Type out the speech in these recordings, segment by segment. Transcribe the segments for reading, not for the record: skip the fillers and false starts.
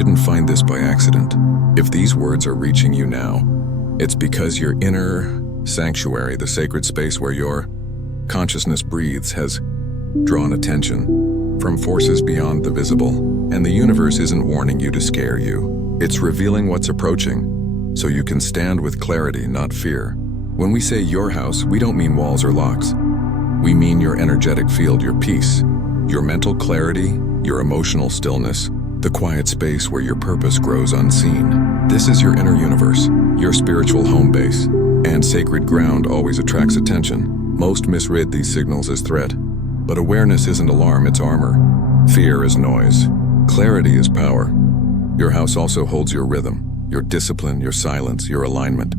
didn't find this by accident. If these words are reaching you now, it's because your inner sanctuary, the sacred space where your consciousness breathes, has drawn attention from forces beyond the visible. And the universe isn't warning you to scare you. It's revealing what's approaching, so you can stand with clarity, not fear. When we say your house, we don't mean walls or locks. We mean your energetic field, your peace, your mental clarity, your emotional stillness, the quiet space where your purpose grows unseen. This is your inner universe, your spiritual home base, and sacred ground always attracts attention. Most misread these signals as threat, but awareness isn't alarm, it's armor. Fear is noise. Clarity is power. Your house also holds your rhythm, your discipline, your silence, your alignment.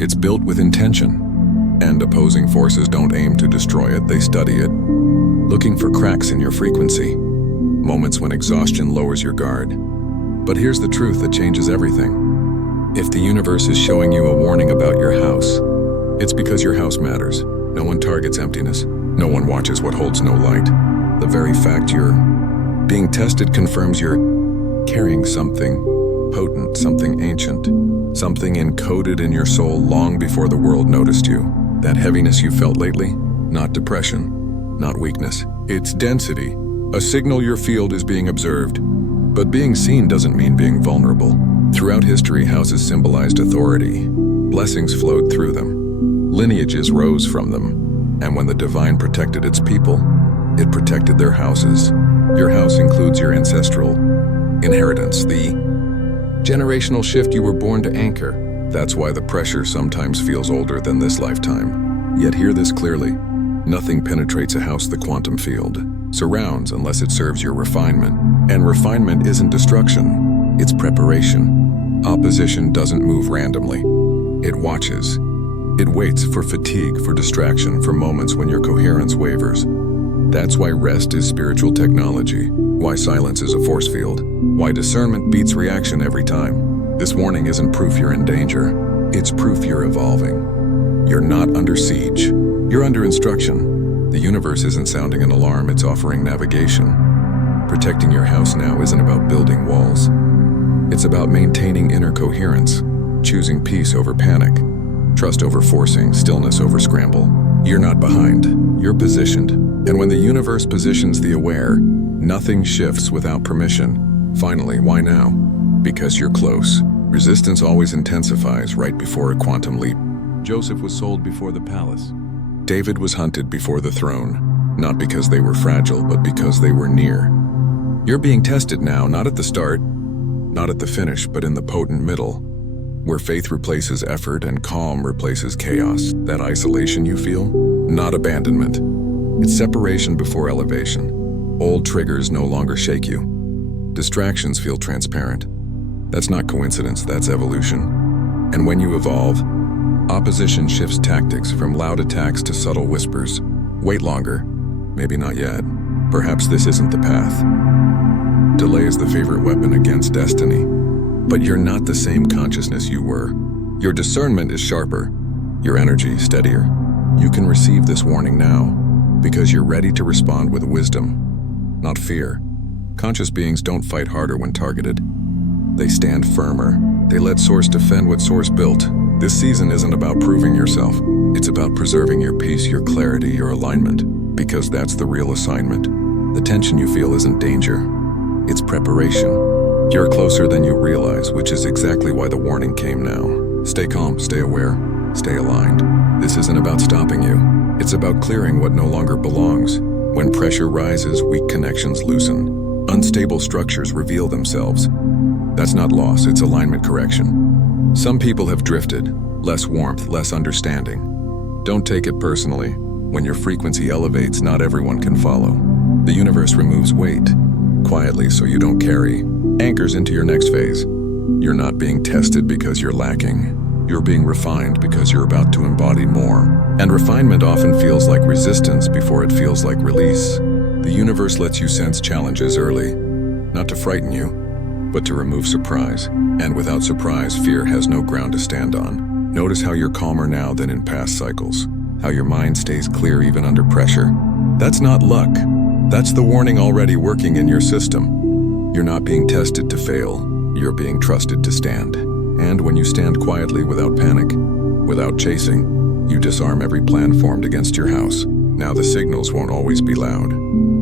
It's built with intention, and opposing forces don't aim to destroy it, they study it, looking for cracks in your frequency, moments when exhaustion lowers your guard. But here's the truth that changes everything. If the universe is showing you a warning about your house, it's because your house matters. No one targets emptiness. No one watches what holds no light. The very fact you're being tested confirms you're carrying something potent, something ancient, something encoded in your soul long before the world noticed you. That heaviness you felt lately, not depression, not weakness. It's density, a signal your field is being observed. But being seen doesn't mean being vulnerable. Throughout history, houses symbolized authority. Blessings flowed through them. Lineages rose from them. And when the divine protected its people, it protected their houses. Your house includes your ancestral inheritance, the generational shift you were born to anchor. That's why the pressure sometimes feels older than this lifetime. Yet hear this clearly. Nothing penetrates a house the quantum field surrounds unless it serves your refinement. And refinement isn't destruction, it's preparation. Opposition doesn't move randomly. It watches. It waits for fatigue, for distraction, for moments when your coherence wavers. That's why rest is spiritual technology, why silence is a force field, why discernment beats reaction every time. This warning isn't proof you're in danger, it's proof you're evolving. You're not under siege, you're under instruction. The universe isn't sounding an alarm, it's offering navigation. Protecting your house now isn't about building walls. It's about maintaining inner coherence, choosing peace over panic, trust over forcing, stillness over scramble. You're not behind, you're positioned. And when the universe positions the aware, nothing shifts without permission. Finally, why now? Because you're close. Resistance always intensifies right before a quantum leap. Joseph was sold before the palace. David was hunted before the throne, not because they were fragile, but because they were near. You're being tested now, not at the start, not at the finish, but in the potent middle, where faith replaces effort and calm replaces chaos. That isolation you feel? Not abandonment. It's separation before elevation. Old triggers no longer shake you. Distractions feel transparent. That's not coincidence, that's evolution. And when you evolve, opposition shifts tactics from loud attacks to subtle whispers. Wait longer. Maybe not yet. Perhaps this isn't the path. Delay is the favorite weapon against destiny. But you're not the same consciousness you were. Your discernment is sharper, your energy steadier. You can receive this warning now because you're ready to respond with wisdom, not fear. Conscious beings don't fight harder when targeted. They stand firmer. They let Source defend what Source built. This season isn't about proving yourself. It's about preserving your peace, your clarity, your alignment, because that's the real assignment. The tension you feel isn't danger. It's preparation. You're closer than you realize, which is exactly why the warning came now. Stay calm, stay aware, stay aligned. This isn't about stopping you. It's about clearing what no longer belongs. When pressure rises, weak connections loosen. Unstable structures reveal themselves. That's not loss, it's alignment correction. Some people have drifted, less warmth, less understanding. Don't take it personally. When your frequency elevates, not everyone can follow. The universe removes weight, quietly so you don't carry, anchors into your next phase. You're not being tested because you're lacking. You're being refined because you're about to embody more. And refinement often feels like resistance before it feels like release. The universe lets you sense challenges early, not to frighten you, but to remove surprise. And without surprise, fear has no ground to stand on. Notice how you're calmer now than in past cycles, how your mind stays clear even under pressure. That's not luck. That's the warning already working in your system. You're not being tested to fail, you're being trusted to stand. And when you stand quietly without panic, without chasing, you disarm every plan formed against your house. Now the signals won't always be loud.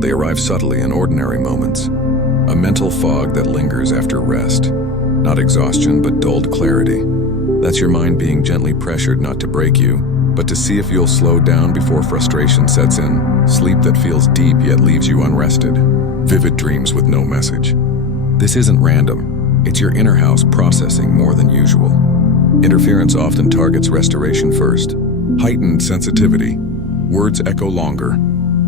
They arrive subtly in ordinary moments. A mental fog that lingers after rest. Not exhaustion, but dulled clarity. That's your mind being gently pressured not to break you, but to see if you'll slow down before frustration sets in. Sleep that feels deep yet leaves you unrested. Vivid dreams with no message. This isn't random. It's your inner house processing more than usual. Interference often targets restoration first. Heightened sensitivity. Words echo longer.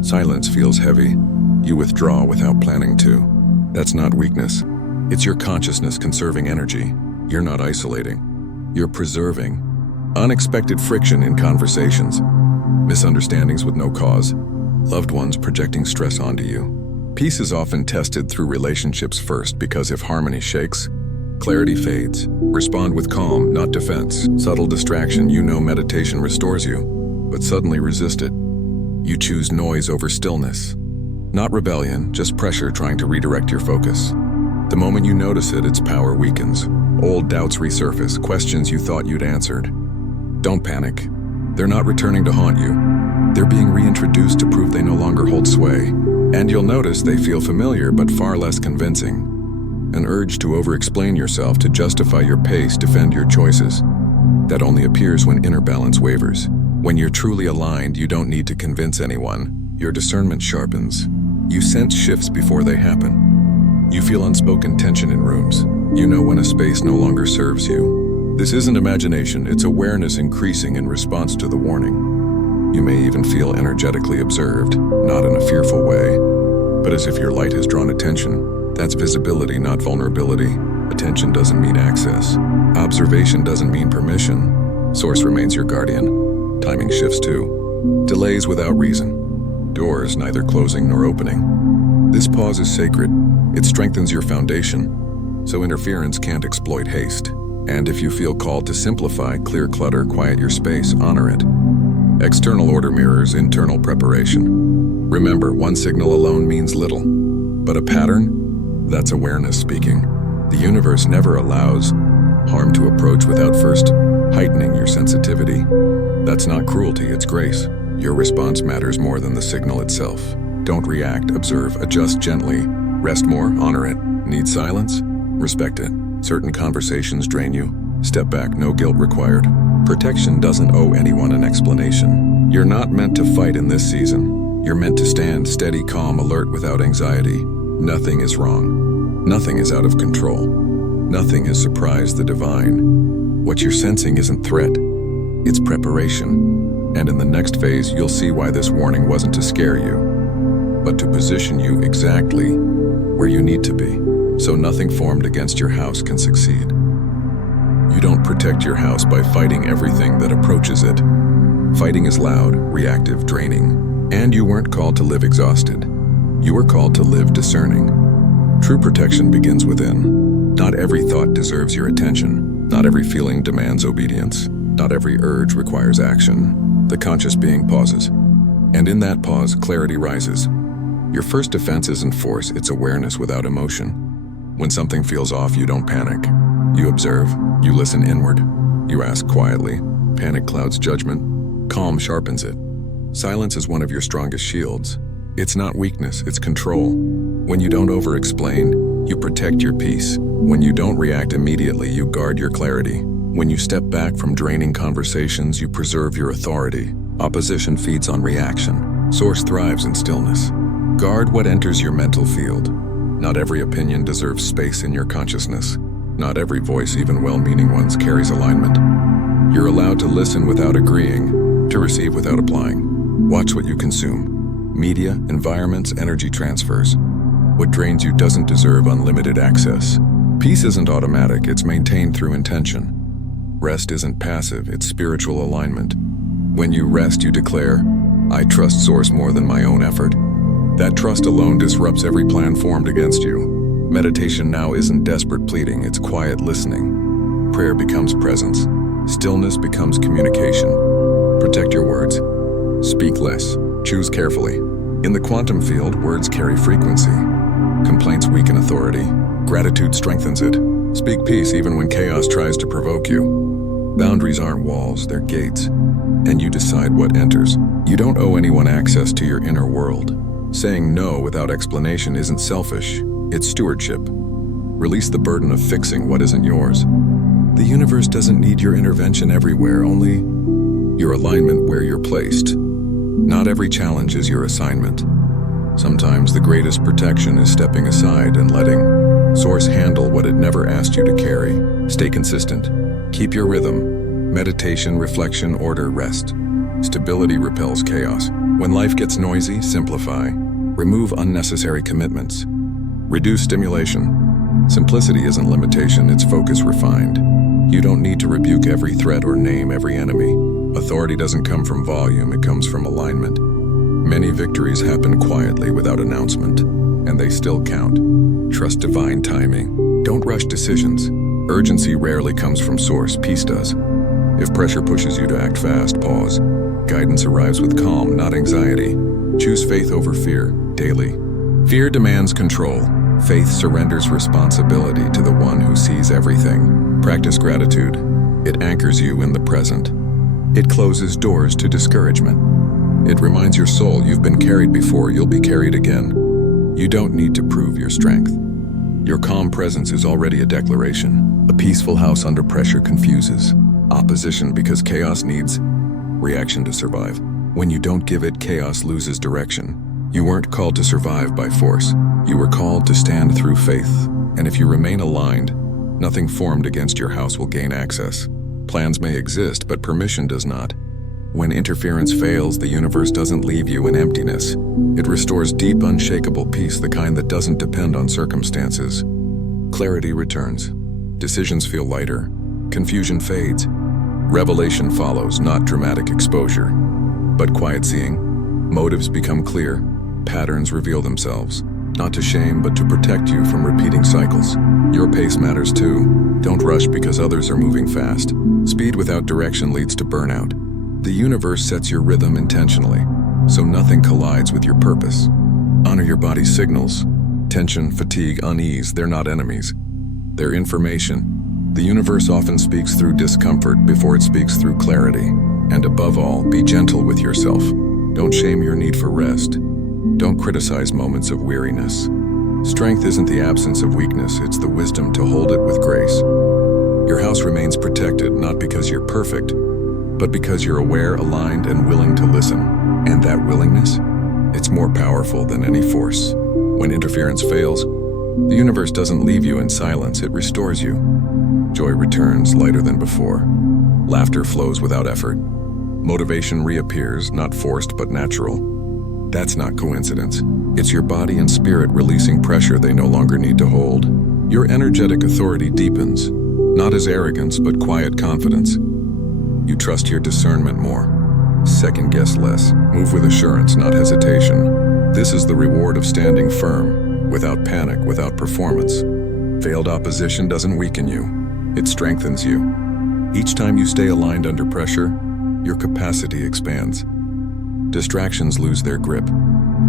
Silence feels heavy. You withdraw without planning to. That's not weakness. It's your consciousness conserving energy. You're not isolating. You're preserving. Unexpected friction in conversations. Misunderstandings with no cause. Loved ones projecting stress onto you. Peace is often tested through relationships first because if harmony shakes, clarity fades. Respond with calm, not defense. Subtle distraction, you know meditation restores you, but suddenly resist it. You choose noise over stillness. Not rebellion, just pressure trying to redirect your focus. The moment you notice it, its power weakens. Old doubts resurface, questions you thought you'd answered. Don't panic. They're not returning to haunt you. They're being reintroduced to prove they no longer hold sway. And you'll notice they feel familiar but far less convincing. An urge to over-explain yourself, to justify your pace, defend your choices. That only appears when inner balance wavers. When you're truly aligned, you don't need to convince anyone. Your discernment sharpens. You sense shifts before they happen. You feel unspoken tension in rooms. You know when a space no longer serves you. This isn't imagination, it's awareness increasing in response to the warning. You may even feel energetically observed, not in a fearful way, but as if your light has drawn attention. That's visibility, not vulnerability. Attention doesn't mean access. Observation doesn't mean permission. Source remains your guardian. Timing shifts too. Delays without reason. Doors neither closing nor opening. This pause is sacred. It strengthens your foundation, so interference can't exploit haste. And if you feel called to simplify, clear clutter, quiet your space, honor it. External order mirrors internal preparation. Remember, one signal alone means little, but a pattern, that's awareness speaking. The universe never allows harm to approach without first heightening your sensitivity. That's not cruelty, it's grace. Your response matters more than the signal itself. Don't react, observe, adjust gently. Rest more, honor it. Need silence? Respect it. Certain conversations drain you. Step back, no guilt required. Protection doesn't owe anyone an explanation. You're not meant to fight in this season. You're meant to stand steady, calm, alert without anxiety. Nothing is wrong. Nothing is out of control. Nothing has surprised the divine. What you're sensing isn't threat. It's preparation. And in the next phase, you'll see why this warning wasn't to scare you, but to position you exactly where you need to be, so nothing formed against your house can succeed. You don't protect your house by fighting everything that approaches it. Fighting is loud, reactive, draining, and you weren't called to live exhausted. You were called to live discerning. True protection begins within. Not every thought deserves your attention. Not every feeling demands obedience. Not every urge requires action. The conscious being pauses, and in that pause, clarity rises. Your first defense isn't force, it's awareness without emotion. When something feels off, you don't panic. You observe, you listen inward, you ask quietly. Panic clouds judgment, calm sharpens it. Silence is one of your strongest shields. It's not weakness, it's control. When you don't over-explain, you protect your peace. When you don't react immediately, you guard your clarity. When you step back from draining conversations, you preserve your authority. Opposition feeds on reaction. Source thrives in stillness. Guard what enters your mental field. Not every opinion deserves space in your consciousness. Not every voice, even well-meaning ones, carries alignment. You're allowed to listen without agreeing, to receive without applying. Watch what you consume. Media, environments, energy transfers. What drains you doesn't deserve unlimited access. Peace isn't automatic, it's maintained through intention. Rest isn't passive, it's spiritual alignment. When you rest, you declare, I trust Source more than my own effort. That trust alone disrupts every plan formed against you. Meditation now isn't desperate pleading, it's quiet listening. Prayer becomes presence. Stillness becomes communication. Protect your words. Speak less. Choose carefully. In the quantum field, words carry frequency. Complaints weaken authority. Gratitude strengthens it. Speak peace even when chaos tries to provoke you. Boundaries aren't walls, they're gates. And you decide what enters. You don't owe anyone access to your inner world. Saying no without explanation isn't selfish, it's stewardship. Release the burden of fixing what isn't yours. The universe doesn't need your intervention everywhere, only your alignment where you're placed. Not every challenge is your assignment. Sometimes the greatest protection is stepping aside and letting Source handle what it never asked you to carry. Stay consistent. Keep your rhythm. Meditation, reflection, order, rest. Stability repels chaos. When life gets noisy, simplify. Remove unnecessary commitments. Reduce stimulation. Simplicity isn't limitation, it's focus refined. You don't need to rebuke every threat or name every enemy. Authority doesn't come from volume, it comes from alignment. Many victories happen quietly without announcement, and they still count. Trust divine timing. Don't rush decisions. Urgency rarely comes from source, peace does. If pressure pushes you to act fast, pause. Guidance arrives with calm, not anxiety. Choose faith over fear, daily. Fear demands control. Faith surrenders responsibility to the one who sees everything. Practice gratitude. It anchors you in the present. It closes doors to discouragement. It reminds your soul you've been carried before, you'll be carried again. You don't need to prove your strength. Your calm presence is already a declaration. A peaceful house under pressure confuses opposition because chaos needs reaction to survive. When you don't give it, chaos loses direction. You weren't called to survive by force. You were called to stand through faith. And if you remain aligned, nothing formed against your house will gain access. Plans may exist, but permission does not. When interference fails, the universe doesn't leave you in emptiness. It restores deep, unshakable peace, the kind that doesn't depend on circumstances. Clarity returns. Decisions feel lighter. Confusion fades. Revelation follows, not dramatic exposure, but quiet seeing. Motives become clear. Patterns reveal themselves, not to shame, but to protect you from repeating cycles. Your pace matters too. Don't rush because others are moving fast. Speed without direction leads to burnout. The universe sets your rhythm intentionally, so nothing collides with your purpose. Honor your body's signals. Tension, fatigue, unease, they're not enemies. They're information. The universe often speaks through discomfort before it speaks through clarity. And above all, be gentle with yourself. Don't shame your need for rest. Don't criticize moments of weariness. Strength isn't the absence of weakness, it's the wisdom to hold it with grace. Your house remains protected not because you're perfect, but because you're aware, aligned, and willing to listen. And that willingness? It's more powerful than any force. When interference fails, the universe doesn't leave you in silence, it restores you. Joy returns lighter than before. Laughter flows without effort. Motivation reappears, not forced but natural. That's not coincidence. It's your body and spirit releasing pressure they no longer need to hold. Your energetic authority deepens, not as arrogance but quiet confidence. You trust your discernment more. Second guess less. Move with assurance, not hesitation. This is the reward of standing firm, without panic, without performance. Failed opposition doesn't weaken you. It strengthens you. Each time you stay aligned under pressure, your capacity expands. Distractions lose their grip.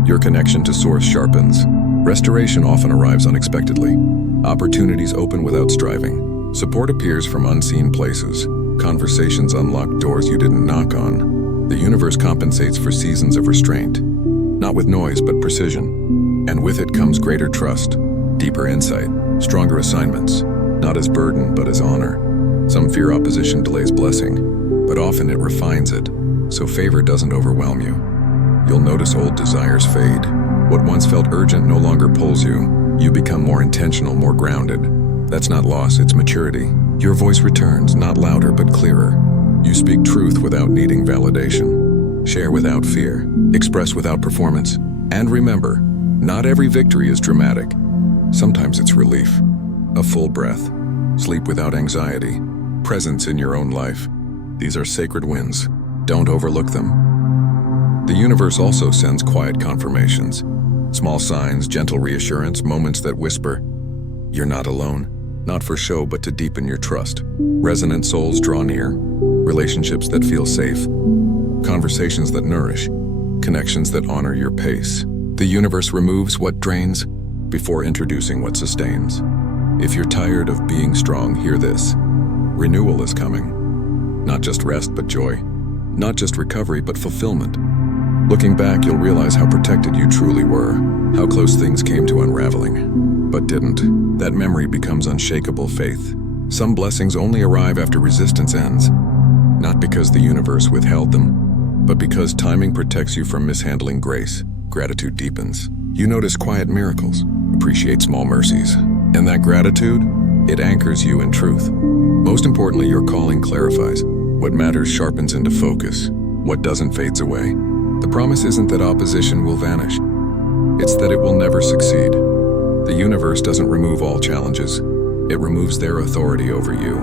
Your connection to source sharpens. Restoration often arrives unexpectedly. Opportunities open without striving. Support appears from unseen places. Conversations unlock doors you didn't knock on. The universe compensates for seasons of restraint, not with noise but precision. And with it comes greater trust, deeper insight, stronger assignments, not as burden but as honor. Some fear opposition delays blessing, but often it refines it, so favor doesn't overwhelm you. You'll notice old desires fade. What once felt urgent no longer pulls you. You become more intentional, more grounded. That's not loss, it's maturity. Your voice returns, not louder but clearer. You speak truth without needing validation. Share without fear. Express without performance. And remember, not every victory is dramatic. Sometimes it's relief. A full breath. Sleep without anxiety. Presence in your own life. These are sacred wins. Don't overlook them. The universe also sends quiet confirmations. Small signs, gentle reassurance, moments that whisper, you're not alone. Not for show, but to deepen your trust. Resonant souls draw near. Relationships that feel safe. Conversations that nourish. Connections that honor your pace. The universe removes what drains, before introducing what sustains. If you're tired of being strong, hear this. Renewal is coming. Not just rest, but joy. Not just recovery, but fulfillment. Looking back, you'll realize how protected you truly were, how close things came to unraveling, but didn't. That memory becomes unshakable faith. Some blessings only arrive after resistance ends, not because the universe withheld them, but because timing protects you from mishandling grace. Gratitude deepens. You notice quiet miracles, appreciate small mercies, and that gratitude, it anchors you in truth. Most importantly, your calling clarifies. What matters sharpens into focus. What doesn't fades away. The promise isn't that opposition will vanish. It's that it will never succeed. The universe doesn't remove all challenges. It removes their authority over you.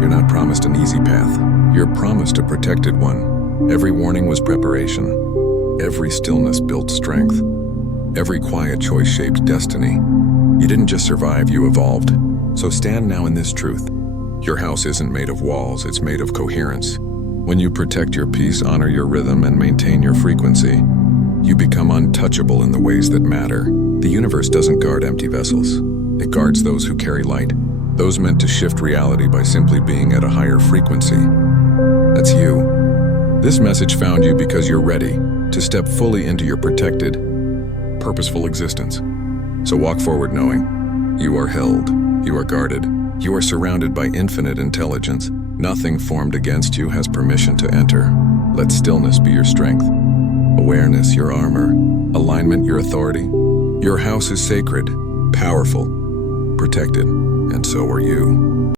You're not promised an easy path. You're promised a protected one. Every warning was preparation. Every stillness built strength. Every quiet choice shaped destiny. You didn't just survive, you evolved. So stand now in this truth. Your house isn't made of walls, it's made of coherence. When you protect your peace, honor your rhythm, and maintain your frequency, you become untouchable in the ways that matter. The universe doesn't guard empty vessels. It guards those who carry light, those meant to shift reality by simply being at a higher frequency. That's you. This message found you because you're ready to step fully into your protected, purposeful existence. So walk forward knowing you are held, you are guarded, you are surrounded by infinite intelligence. Nothing formed against you has permission to enter. Let stillness be your strength, awareness your armor, alignment your authority. Your house is sacred, powerful, protected, and so are you.